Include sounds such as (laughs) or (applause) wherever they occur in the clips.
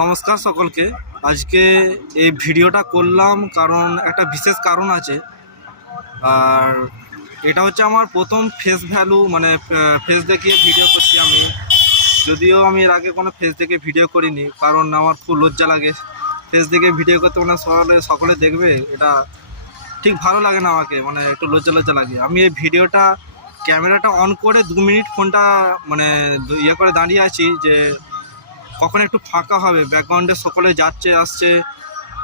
নমস্কার সকলকে। আজকে এই ভিডিওটা করলাম কারণ একটা বিশেষ কারণ আছে। আর এটা হচ্ছে আমার প্রথম ফেস ভ্যালু মানে ফেস দেখিয়ে ভিডিও করছি আমি। যদিও আমি এর আগে কোনো ফেস দেখে ভিডিও করিনি, কারণ আমার খুব লজ্জা লাগে। ফেস দেখে ভিডিও করতে মানে সকলে সকলে দেখবে, এটা ঠিক ভালো লাগে না আমাকে মানে একটু লজ্জা লজ্জা লাগে। আমি এই ভিডিওটা ক্যামেরাটা অন করে দু মিনিট ফোনটা মানে ইয়ে করে দাঁড়িয়ে আছি যে কখন একটু ফাঁকা হবে? ব্যাকগ্রাউন্ডে সকলে যাচ্ছে, আসছে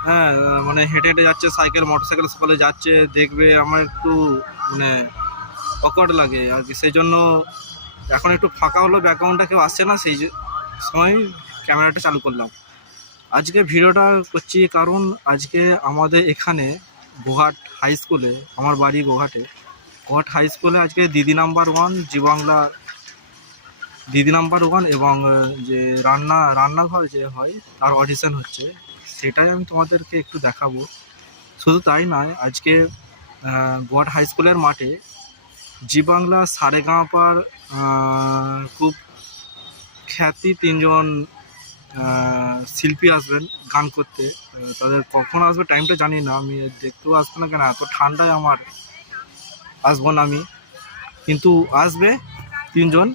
হ্যাঁ মানে হেঁটে হেঁটে যাচ্ছে সাইকেল মোটরসাইকেল সকলে যাচ্ছে, দেখবে, আমার একটু মানে অকওয়ার্ড লাগে। আর কি সেই জন্য এখন একটু ফাঁকা হলো ব্যাকগ্রাউন্ডটা কেউ আসছে না, সেই সময় ক্যামেরাটা চালু করলাম। আজকে ভিডিওটা করছি কারণ আজকে আমাদের এখানে গোহাট হাই স্কুলে আমার বাড়ি গোহাটে, গোহাট হাই স্কুলে আজকে দিদি নাম্বার ওয়ান জি বাংলা দিদি নাম্বার ওয়ান এবং যে রান্না, রান্নাঘর যে হয়, তার অডিশন হচ্ছে। সেটাই আমি তোমাদেরকে একটু দেখাবো। শুধু তাই নয়, আজকে গোয়াট হাই স্কুলের মাঠে জি বাংলা সারেগাঁপার খুব খ্যাতি তিনজন শিল্পী আসবেন গান করতে। তাদের কখন আসবে টাইমটা জানি না, আমি দেখতেও আসব না কেন, এত ঠান্ডায় আমার আসব না আমি। কিন্তু আসবে তিনজন।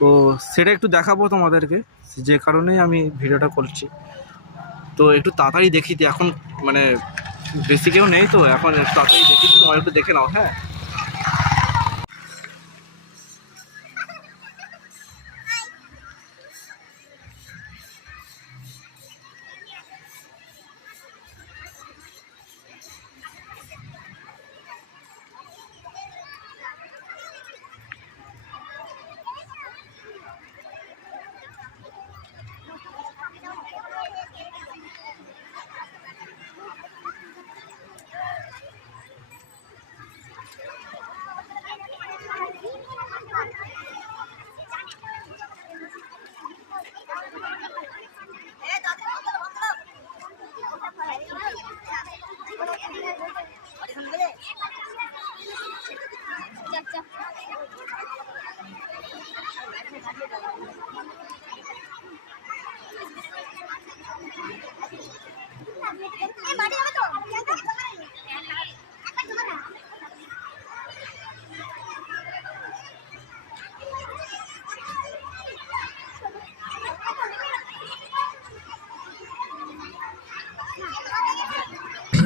তো সেটা একটু দেখাবো তোমাদেরকে। যে কারণেই আমি ভিডিওটা করছি। তো একটু তাড়াতাড়ি দেখি এখন মানে বেশি কেউ নেই তো? এখন তাড়াতাড়ি দেখি তোমার একটু দেখে নাও হ্যাঁ?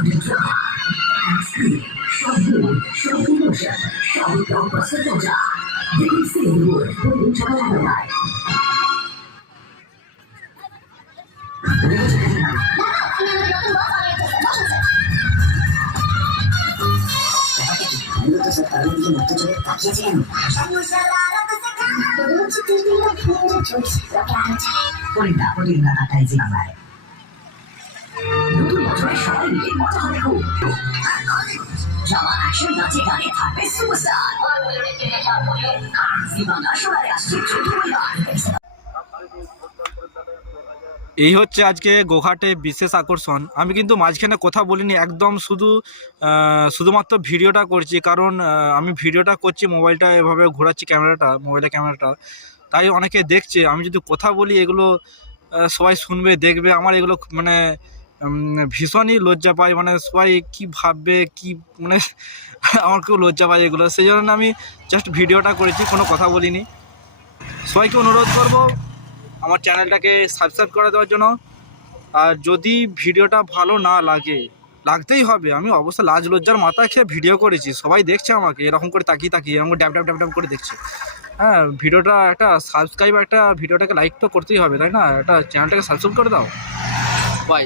政治作为，去烧树、烧树木是烧掉过四分之二，零四一路能查下来。Boleh tak, boleh tak ada izin lain? সবাই মিলে হবে নাচে গানে থাকবে সুপারস্টার এই হচ্ছে আজকে গোঘাটে বিশেষ আকর্ষণ। আমি কিন্তু মাঝখানে কথা বলিনি, একদম শুধু শুধুমাত্র ভিডিওটা করছি, কারণ আমি ভিডিওটা করছি, মোবাইলটা এভাবে ঘোরাচ্ছি ক্যামেরাটা, মোবাইলের ক্যামেরাটা। তাই অনেকে দেখছে, আমি যদি কথা বলি এগুলো সবাই শুনবে, দেখবে, আমার এগুলো মানে ভীষণই লজ্জা পাই। মানে সবাই কি ভাববে, কি মানে (laughs) আমার খুব লজ্জা পাই এগুলো। সেই জন্য আমি জাস্ট ভিডিওটা করেছি, কোনো কথা বলিনি। সবাইকে অনুরোধ করব আমার চ্যানেলটাকে সাবস্ক্রাইব করে দেওয়ার জন্য। আর যদি ভিডিওটা ভালো না লাগে, লাগতেই হবে। আমি অবশ্য লাজ লজ্জার মাথা খেয়ে ভিডিও করেছি। সবাই দেখছে আমাকে, এরকম করে তাকিয়ে তাকিয়ে, এরকম ড্যাব ড্যাব ড্যাব ড্যাব করে দেখছে। হ্যাঁ ভিডিওটা একটা সাবস্ক্রাইব একটা ভিডিওটাকে লাইক তো করতেই হবে, তাই না? একটা চ্যানেলটাকে সাবস্ক্রাইব করে দাও। বাই